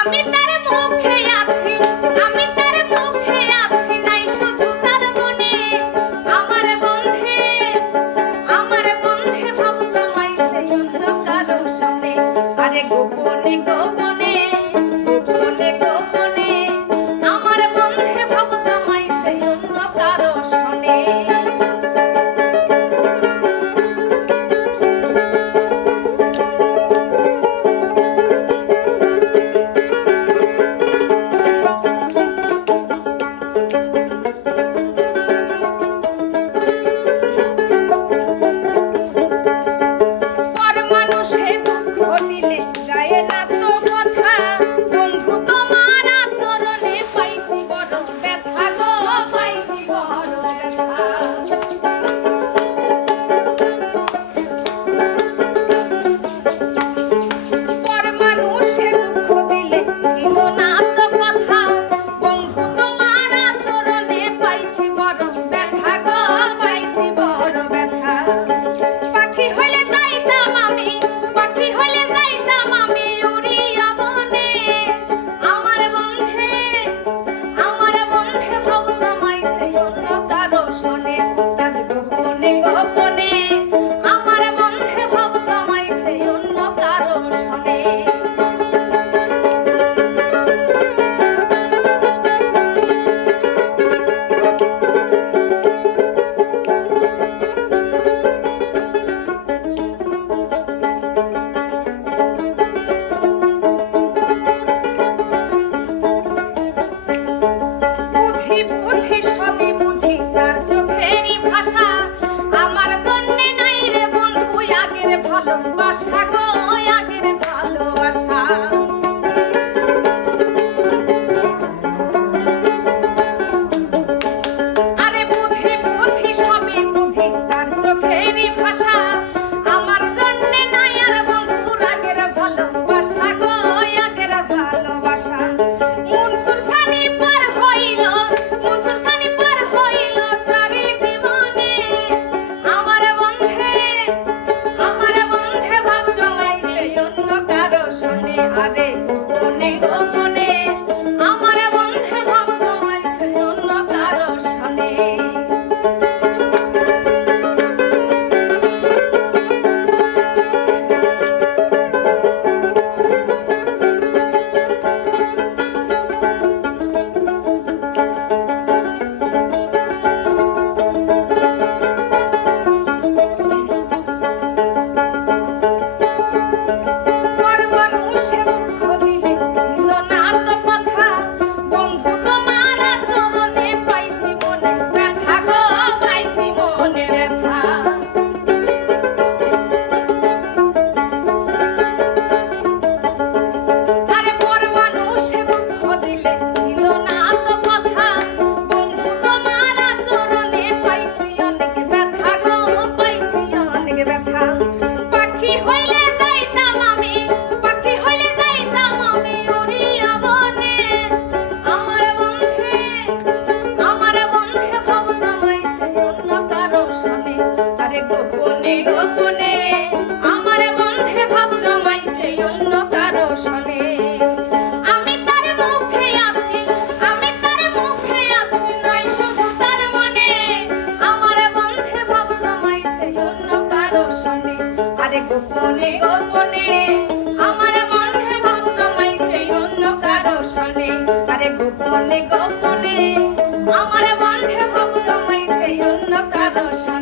আমি তার মুখে আছি, আমি তার মুখে আছি, নাই শুধু তার মনে। আমার বন্ধে ভাব জমাইছে অন্য কারো সনে। আরে গোপনে গোপনে গোপনে গোপনে আমার বন্ধে ভাব জমাইছে অন্য কারো সনে। বুঝি সবই বুঝি তার চোখেরই ভাষা। আমার জন্যে নাই রে বন্ধু আগের ভালোবাসা গো, আগের ভালোবাসা। আরে বুঝি সবই বুঝি তার চোখেরই ভাষা। আমার জন্যে নাই আর বন্ধু আগের ভালোবাসা গো, আগের ভালোবাসা। আরে গোপনে গোপনে আমার বন্ধে ভাব জমাইছে অন্য কারো সনে। গোপনে গোপনে আমার বন্ধে ভাব জমাইছে অন্য কারো সনে। আমি তার মুখে আছি, আমি তার মুখে আছি, নাই শুধু তার মনে। আমার বন্ধে ভাব জমাইছে অন্য কারো সনে। আরে গোপনে গোপনে আমার বন্ধে ভাব জমাইছে অন্য কারো সনে। আরে গোপনে গোপনে আমার বন্ধে ভাব জমাইছে অন্য কারো সনে।